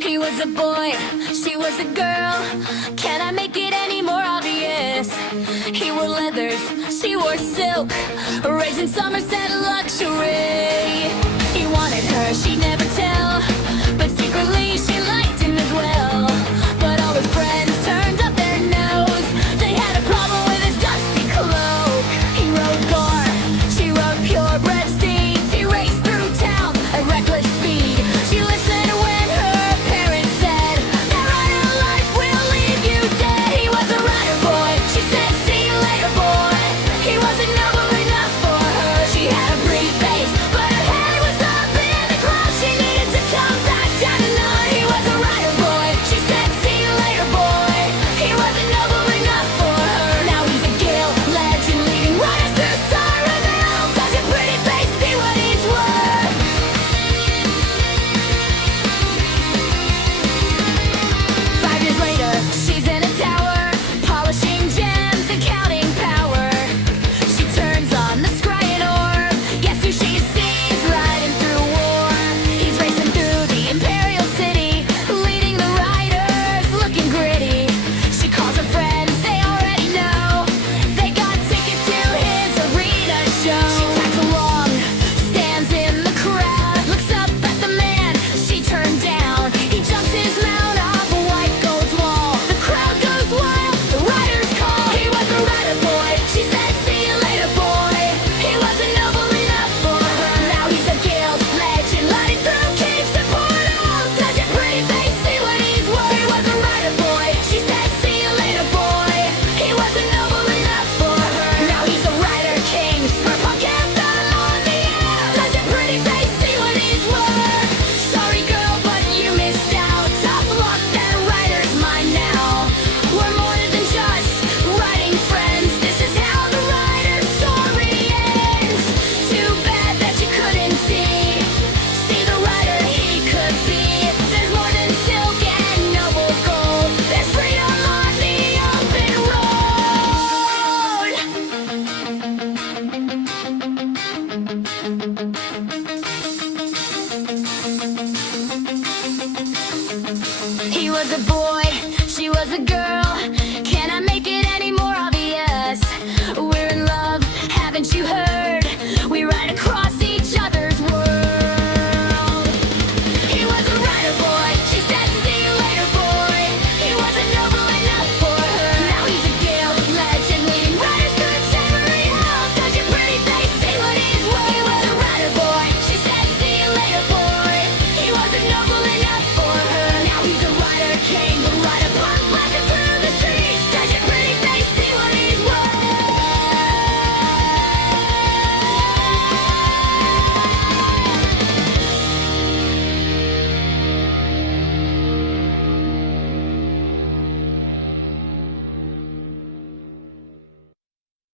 He was a boy, she was a girl. Can I make it any more obvious? He wore leathers, she wore silk, raised in Summerset luxury. He wanted her, she'd never tell, but secretly she liked him as well. But all his friends turned up their nose. They had a problem with his dusty cloak. He rode gore, she rode purebred steeds. He raced through town at reckless speed. She listened when her parents said, "That rider life will leave you dead." He was a rider boy, she said, "See you later, boy." He wasn't noble enough for her. She had a pretty face, but her head was up in the clouds. She needed to come back down to none. He was a rider boy, she said, "See you later, boy." He wasn't noble enough for her. Now he's a guild legend, leading riders through Summerset. Such a pretty face, see what he's worth. 5 years later, she's in a tower, polishing gems and counting power. She turns on the scrying orb. Guess who she sees riding through war? He's racing through the imperial city, leading the riders, looking gritty. She calls her friends, they already know. They got tickets to his arena show. She tags along, stands in the crowd, looks up at the man she turned down. He jumps his mount off a white gold's wall. The crowd goes wild, the riders call. He was a rider boy, she said, "See you later, boy." He wasn't noble enough for her. Now he's a guild legend, lighting through caves and portals. Such a pretty face, see what he's worth. He was a rider boy, she said, "See you later, boy." He wasn't noble enough for her. Now he's a rider king, Spur Punk anthem on the air. Such a pretty face, see what he's worth. Sorry girl, but you missed out. Tough luck, that rider's mine now. We're more than just riding friends. This is how the rider's story ends. Too bad that you couldn't see the rider he could be. There's more than silk and noble gold. There's freedom on the open road. He was a boy, she was a girl.